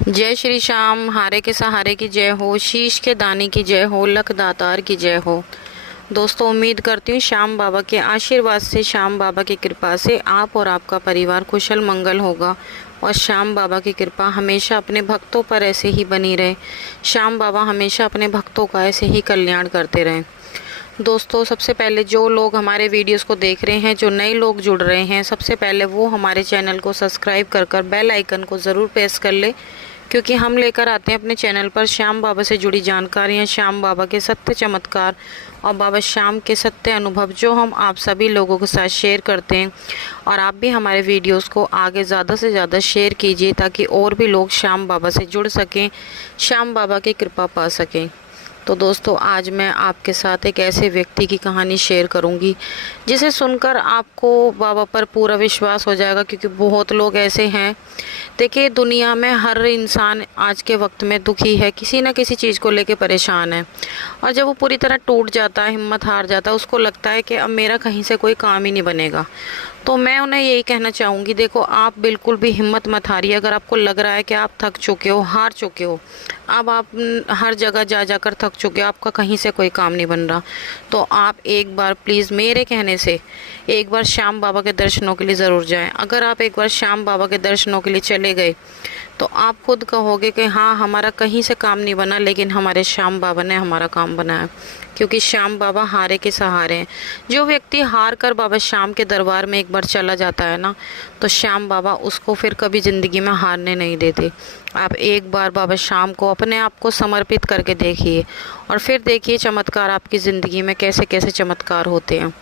जय श्री श्याम, हारे के सहारे की जय हो, शीश के दाने की जय हो, लख दातार की जय हो। दोस्तों, उम्मीद करती हूँ श्याम बाबा के आशीर्वाद से, श्याम बाबा की कृपा से आप और आपका परिवार कुशल मंगल होगा और श्याम बाबा की कृपा हमेशा अपने भक्तों पर ऐसे ही बनी रहे। श्याम बाबा हमेशा अपने भक्तों का ऐसे ही कल्याण करते रहें। दोस्तों, सबसे पहले जो लोग हमारे वीडियोस को देख रहे हैं, जो नए लोग जुड़ रहे हैं, सबसे पहले वो हमारे चैनल को सब्सक्राइब कर बेल आइकन को ज़रूर प्रेस कर ले, क्योंकि हम लेकर आते हैं अपने चैनल पर श्याम बाबा से जुड़ी जानकारियाँ, श्याम बाबा के सत्य चमत्कार और बाबा श्याम के सत्य अनुभव, जो हम आप सभी लोगों के साथ शेयर करते हैं। और आप भी हमारे वीडियोस को आगे ज़्यादा से ज़्यादा शेयर कीजिए, ताकि और भी लोग श्याम बाबा से जुड़ सकें, श्याम बाबा की कृपा पा सकें। तो दोस्तों, आज मैं आपके साथ एक ऐसे व्यक्ति की कहानी शेयर करूंगी जिसे सुनकर आपको बाबा पर पूरा विश्वास हो जाएगा, क्योंकि बहुत लोग ऐसे हैं। देखिए, दुनिया में हर इंसान आज के वक्त में दुखी है, किसी न किसी चीज़ को लेके परेशान है। और जब वो पूरी तरह टूट जाता है, हिम्मत हार जाता है, उसको लगता है कि अब मेरा कहीं से कोई काम ही नहीं बनेगा। तो मैं उन्हें यही कहना चाहूँगी, देखो, आप बिल्कुल भी हिम्मत मत हारिए। अगर आपको लग रहा है कि आप थक चुके हो, हार चुके हो, अब आप हर जगह जा जाकर थक चुके हो, आपका कहीं से कोई काम नहीं बन रहा, तो आप एक बार प्लीज़ मेरे कहने से एक बार श्याम बाबा के दर्शनों के लिए ज़रूर जाएं। अगर आप एक बार श्याम बाबा के दर्शनों के लिए चले गए तो आप खुद कहोगे कि हाँ, हमारा कहीं से काम नहीं बना, लेकिन हमारे श्याम बाबा ने हमारा काम बनाया। क्योंकि श्याम बाबा हारे के सहारे हैं। जो व्यक्ति हार कर बाबा श्याम के दरबार में एक बार चला जाता है ना, तो श्याम बाबा उसको फिर कभी ज़िंदगी में हारने नहीं देते। आप एक बार बाबा श्याम को अपने आप को समर्पित करके देखिए और फिर देखिए चमत्कार आपकी ज़िंदगी में कैसे कैसे चमत्कार होते हैं।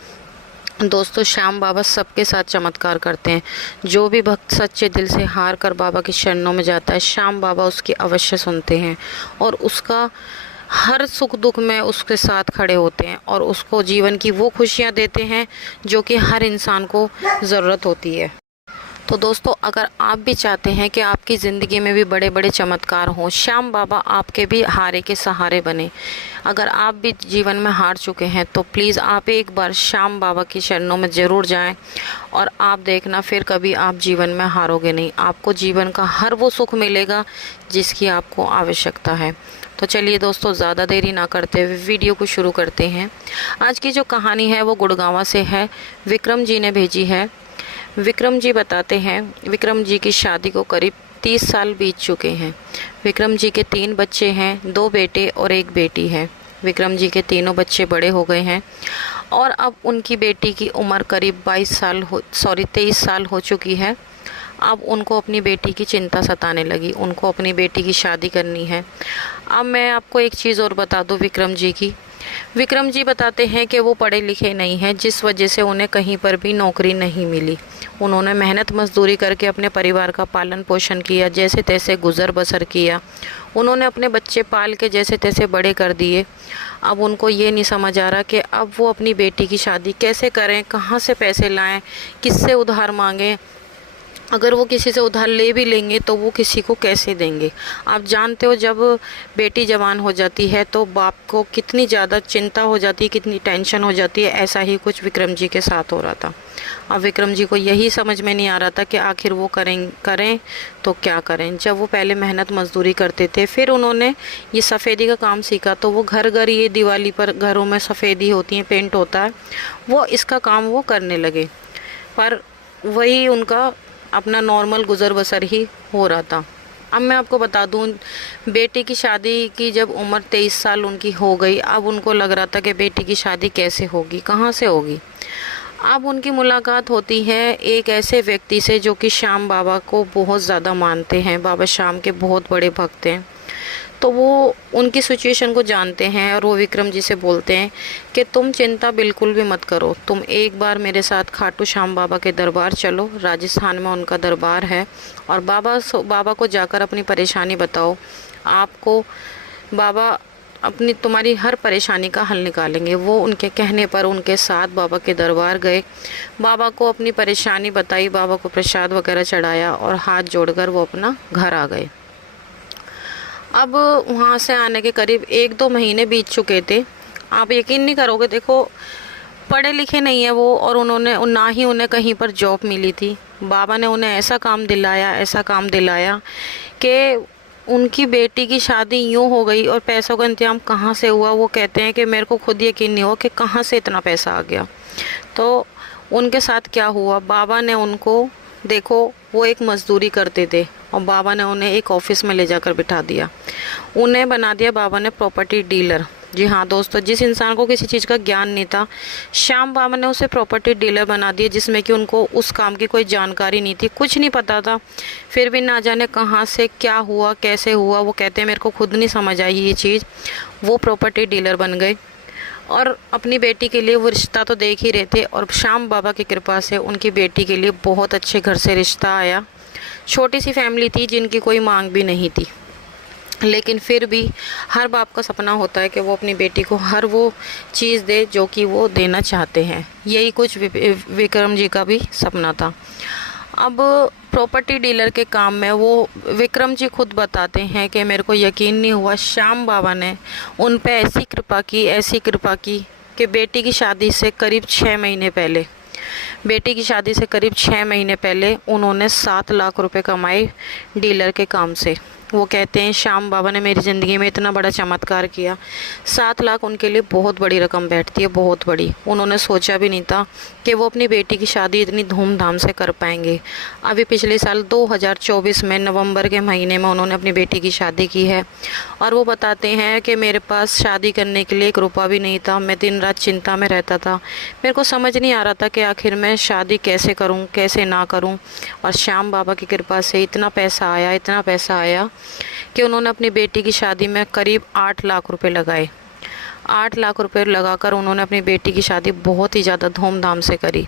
दोस्तों, श्याम बाबा सबके साथ चमत्कार करते हैं। जो भी भक्त सच्चे दिल से हार कर बाबा की शरणों में जाता है, श्याम बाबा उसकी अवश्य सुनते हैं और उसका हर सुख दुख में उसके साथ खड़े होते हैं और उसको जीवन की वो खुशियाँ देते हैं जो कि हर इंसान को ज़रूरत होती है। तो दोस्तों, अगर आप भी चाहते हैं कि आपकी ज़िंदगी में भी बड़े बड़े चमत्कार हों, श्याम बाबा आपके भी हारे के सहारे बने, अगर आप भी जीवन में हार चुके हैं, तो प्लीज़ आप एक बार श्याम बाबा की शरणों में ज़रूर जाएं और आप देखना, फिर कभी आप जीवन में हारोगे नहीं। आपको जीवन का हर वो सुख मिलेगा जिसकी आपको आवश्यकता है। तो चलिए दोस्तों, ज़्यादा देरी ना करते हुए वीडियो को शुरू करते हैं। आज की जो कहानी है वो गुड़गांव से है, विक्रम जी ने भेजी है। विक्रम जी बताते हैं, विक्रम जी की शादी को करीब 30 साल बीत चुके हैं। विक्रम जी के 3 बच्चे हैं, 2 बेटे और 1 बेटी है। विक्रम जी के तीनों बच्चे बड़े हो गए हैं और अब उनकी बेटी की उम्र करीब 23 साल हो चुकी है। अब उनको अपनी बेटी की चिंता सताने लगी, उनको अपनी बेटी की शादी करनी है। अब मैं आपको एक चीज़ और बता दूं विक्रम जी की। विक्रम जी बताते हैं कि वो पढ़े लिखे नहीं हैं, जिस वजह से उन्हें कहीं पर भी नौकरी नहीं मिली। उन्होंने मेहनत मजदूरी करके अपने परिवार का पालन पोषण किया, जैसे तैसे गुजर बसर किया। उन्होंने अपने बच्चे पाल के जैसे तैसे बड़े कर दिए। अब उनको ये नहीं समझ आ रहा कि अब वो अपनी बेटी की शादी कैसे करें, कहाँ से पैसे लाएं, किससे उधार मांगें। अगर वो किसी से उधार ले भी लेंगे तो वो किसी को कैसे देंगे। आप जानते हो, जब बेटी जवान हो जाती है तो बाप को कितनी ज़्यादा चिंता हो जाती है, कितनी टेंशन हो जाती है। ऐसा ही कुछ विक्रम जी के साथ हो रहा था। अब विक्रम जी को यही समझ में नहीं आ रहा था कि आखिर वो करें तो क्या करें। जब वो पहले मेहनत मजदूरी करते थे, फिर उन्होंने ये सफ़ेदी का काम सीखा, तो वो घर घर ये दिवाली पर घरों में सफ़ेदी होती है, पेंट होता है, वो इसका काम वो करने लगे। पर वही उनका अपना नॉर्मल गुज़र बसर ही हो रहा था। अब मैं आपको बता दूं, बेटी की शादी की जब उम्र 23 साल उनकी हो गई, अब उनको लग रहा था कि बेटी की शादी कैसे होगी, कहाँ से होगी। अब उनकी मुलाकात होती है एक ऐसे व्यक्ति से जो कि श्याम बाबा को बहुत ज़्यादा मानते हैं, बाबा श्याम के बहुत बड़े भक्त हैं। तो वो उनकी सिचुएशन को जानते हैं और वो विक्रम जी से बोलते हैं कि तुम चिंता बिल्कुल भी मत करो, तुम एक बार मेरे साथ खाटू श्याम बाबा के दरबार चलो। राजस्थान में उनका दरबार है और बाबा को जाकर अपनी परेशानी बताओ। आपको बाबा तुम्हारी हर परेशानी का हल निकालेंगे। वो उनके कहने पर उनके साथ बाबा के दरबार गए, बाबा को अपनी परेशानी बताई, बाबा को प्रसाद वगैरह चढ़ाया और हाथ जोड़कर वो अपना घर आ गए। अब वहाँ से आने के करीब 1-2 महीने बीत चुके थे। आप यकीन नहीं करोगे, देखो, पढ़े लिखे नहीं है वो और उन्होंने ना ही उन्हें कहीं पर जॉब मिली थी। बाबा ने उन्हें ऐसा काम दिलाया कि उनकी बेटी की शादी यूँ हो गई और पैसों का इंतजाम कहाँ से हुआ, वो कहते हैं कि मेरे को खुद यकीन नहीं हुआ कि कहाँ से इतना पैसा आ गया। तो उनके साथ क्या हुआ, बाबा ने उनको, देखो वो एक मज़दूरी करते थे और बाबा ने उन्हें एक ऑफिस में ले जाकर बिठा दिया, उन्हें बना दिया बाबा ने प्रॉपर्टी डीलर। जी हाँ दोस्तों, जिस इंसान को किसी चीज़ का ज्ञान नहीं था, श्याम बाबा ने उसे प्रॉपर्टी डीलर बना दिया, जिसमें कि उनको उस काम की कोई जानकारी नहीं थी, कुछ नहीं पता था। फिर भी ना जाने कहाँ से क्या हुआ, कैसे हुआ, वो कहते हैं मेरे को खुद नहीं समझ आई ये चीज़, वो प्रॉपर्टी डीलर बन गए और अपनी बेटी के लिए वो रिश्ता तो देख ही रहे थे और श्याम बाबा की कृपा से उनकी बेटी के लिए बहुत अच्छे घर से रिश्ता आया। छोटी सी फैमिली थी जिनकी कोई मांग भी नहीं थी, लेकिन फिर भी हर बाप का सपना होता है कि वो अपनी बेटी को हर वो चीज़ दे जो कि वो देना चाहते हैं। यही कुछ विक्रम जी का भी सपना था। अब प्रॉपर्टी डीलर के काम में वो विक्रम जी खुद बताते हैं कि मेरे को यकीन नहीं हुआ, श्याम बाबा ने उन पे ऐसी कृपा की, ऐसी कृपा की कि बेटी की शादी से करीब 6 महीने पहले, बेटी की शादी से करीब 6 महीने पहले उन्होंने 7 लाख रुपए कमाए डीलर के काम से। वो कहते हैं श्याम बाबा ने मेरी ज़िंदगी में इतना बड़ा चमत्कार किया। 7 लाख उनके लिए बहुत बड़ी रकम बैठती है, बहुत बड़ी। उन्होंने सोचा भी नहीं था कि वो अपनी बेटी की शादी इतनी धूमधाम से कर पाएंगे। अभी पिछले साल 2024 में नवंबर के महीने में उन्होंने अपनी बेटी की शादी की है और वो बताते हैं कि मेरे पास शादी करने के लिए 1 रुपया भी नहीं था। मैं दिन रात चिंता में रहता था, मेरे को समझ नहीं आ रहा था कि आखिर मैं शादी कैसे करूं, कैसे ना करूं। और श्याम बाबा की कृपा से इतना पैसा आया, इतना पैसा आया कि उन्होंने अपनी बेटी की शादी में करीब 8 लाख रुपए लगाए। 8 लाख रुपए लगाकर उन्होंने अपनी बेटी की शादी बहुत ही ज़्यादा धूमधाम से करी।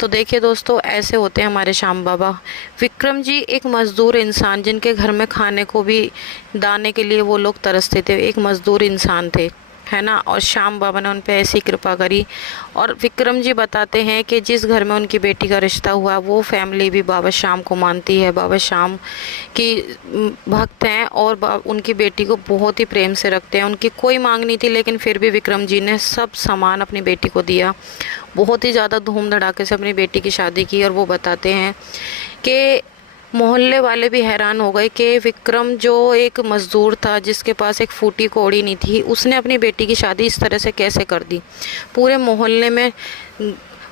तो देखिए दोस्तों, ऐसे होते हैं हमारे श्याम बाबा। विक्रम जी एक मज़दूर इंसान, जिनके घर में खाने को भी दाने के लिए वो लोग तरसते थे, एक मज़दूर इंसान थे, है ना। और श्याम बाबा ने उन पे ऐसी कृपा करी। और विक्रम जी बताते हैं कि जिस घर में उनकी बेटी का रिश्ता हुआ, वो फैमिली भी बाबा श्याम को मानती है, बाबा श्याम की भक्त हैं और उनकी बेटी को बहुत ही प्रेम से रखते हैं। उनकी कोई मांग नहीं थी, लेकिन फिर भी विक्रम जी ने सब सामान अपनी बेटी को दिया। बहुत ही ज़्यादा धूम धड़ाके से अपनी बेटी की शादी की। और वो बताते हैं कि मोहल्ले वाले भी हैरान हो गए कि विक्रम जो एक मज़दूर था, जिसके पास एक फूटी कौड़ी नहीं थी, उसने अपनी बेटी की शादी इस तरह से कैसे कर दी। पूरे मोहल्ले में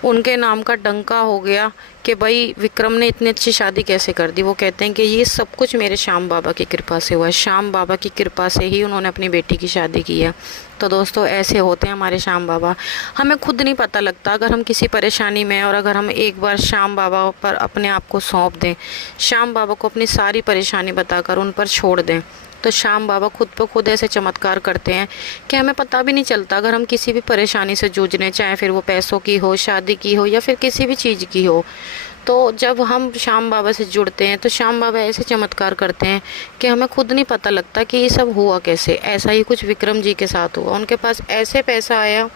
उनके नाम का डंका हो गया कि भाई विक्रम ने इतनी अच्छी शादी कैसे कर दी। वो कहते हैं कि ये सब कुछ मेरे श्याम बाबा की कृपा से हुआ है, श्याम बाबा की कृपा से ही उन्होंने अपनी बेटी की शादी की है। तो दोस्तों, ऐसे होते हैं हमारे श्याम बाबा। हमें खुद नहीं पता लगता, अगर हम किसी परेशानी में और अगर हम एक बार श्याम बाबा पर अपने आप को सौंप दें, श्याम बाबा को अपनी सारी परेशानी बताकर उन पर छोड़ दें, तो श्याम बाबा खुद ब खुद ऐसे चमत्कार करते हैं कि हमें पता भी नहीं चलता। अगर हम किसी भी परेशानी से जूझ रहे हैं, चाहे फिर वो पैसों की हो, शादी की हो या फिर किसी भी चीज़ की हो, तो जब हम श्याम बाबा से जुड़ते हैं तो श्याम बाबा ऐसे चमत्कार करते हैं कि हमें खुद नहीं पता लगता कि ये सब हुआ कैसे। ऐसा ही कुछ विक्रम जी के साथ हुआ। उनके पास ऐसे पैसा आया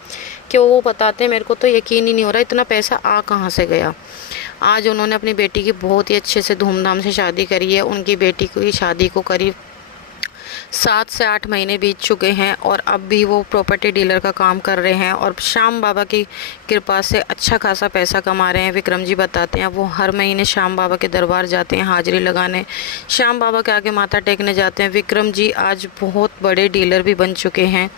कि वो बताते हैं मेरे को तो यकीन ही नहीं हो रहा इतना पैसा आ कहाँ से गया। आज उन्होंने अपनी बेटी की बहुत ही अच्छे से धूमधाम से शादी करी है। उनकी बेटी की शादी को करीब 7 से 8 महीने बीत चुके हैं और अब भी वो प्रॉपर्टी डीलर का काम कर रहे हैं और श्याम बाबा की कृपा से अच्छा खासा पैसा कमा रहे हैं। विक्रम जी बताते हैं वो हर महीने श्याम बाबा के दरबार जाते हैं हाजिरी लगाने, श्याम बाबा के आगे माथा टेकने जाते हैं। विक्रम जी आज बहुत बड़े डीलर भी बन चुके हैं,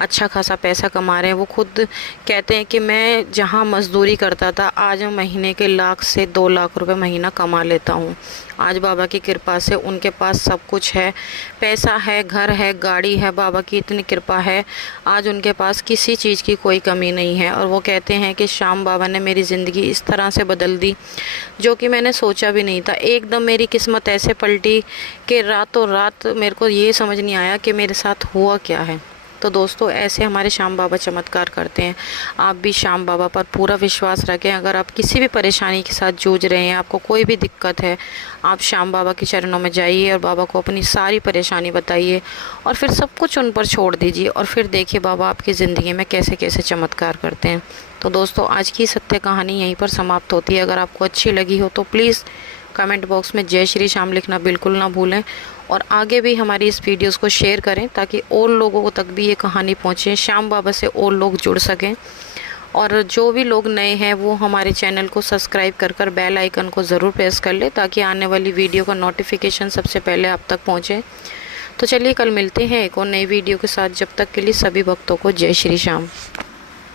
अच्छा खासा पैसा कमा रहे हैं। वो खुद कहते हैं कि मैं जहाँ मज़दूरी करता था, आज मैं महीने के 1 लाख से 2 लाख रुपए महीना कमा लेता हूँ। आज बाबा की कृपा से उनके पास सब कुछ है, पैसा है, घर है, गाड़ी है, बाबा की इतनी कृपा है। आज उनके पास किसी चीज़ की कोई कमी नहीं है। और वो कहते हैं कि श्याम बाबा ने मेरी ज़िंदगी इस तरह से बदल दी जो कि मैंने सोचा भी नहीं था। एकदम मेरी किस्मत ऐसे पलटी कि रातों रात मेरे को ये समझ नहीं आया कि मेरे साथ हुआ क्या है। तो दोस्तों, ऐसे हमारे श्याम बाबा चमत्कार करते हैं। आप भी श्याम बाबा पर पूरा विश्वास रखें। अगर आप किसी भी परेशानी के साथ जूझ रहे हैं, आपको कोई भी दिक्कत है, आप श्याम बाबा के चरणों में जाइए और बाबा को अपनी सारी परेशानी बताइए और फिर सब कुछ उन पर छोड़ दीजिए और फिर देखिए बाबा आपकी ज़िंदगी में कैसे कैसे चमत्कार करते हैं। तो दोस्तों, आज की सत्य कहानी यहीं पर समाप्त होती है। अगर आपको अच्छी लगी हो तो प्लीज़ कमेंट बॉक्स में जय श्री श्याम लिखना बिल्कुल ना भूलें और आगे भी हमारी इस वीडियोस को शेयर करें ताकि और लोगों तक भी ये कहानी पहुँचे, श्याम बाबा से और लोग जुड़ सकें और जो भी लोग नए हैं वो हमारे चैनल को सब्सक्राइब कर बेल आइकन को ज़रूर प्रेस कर ले, ताकि आने वाली वीडियो का नोटिफिकेशन सबसे पहले आप तक पहुँचे। तो चलिए कल मिलते हैं एक और नई वीडियो के साथ। जब तक के लिए सभी भक्तों को जय श्री श्याम।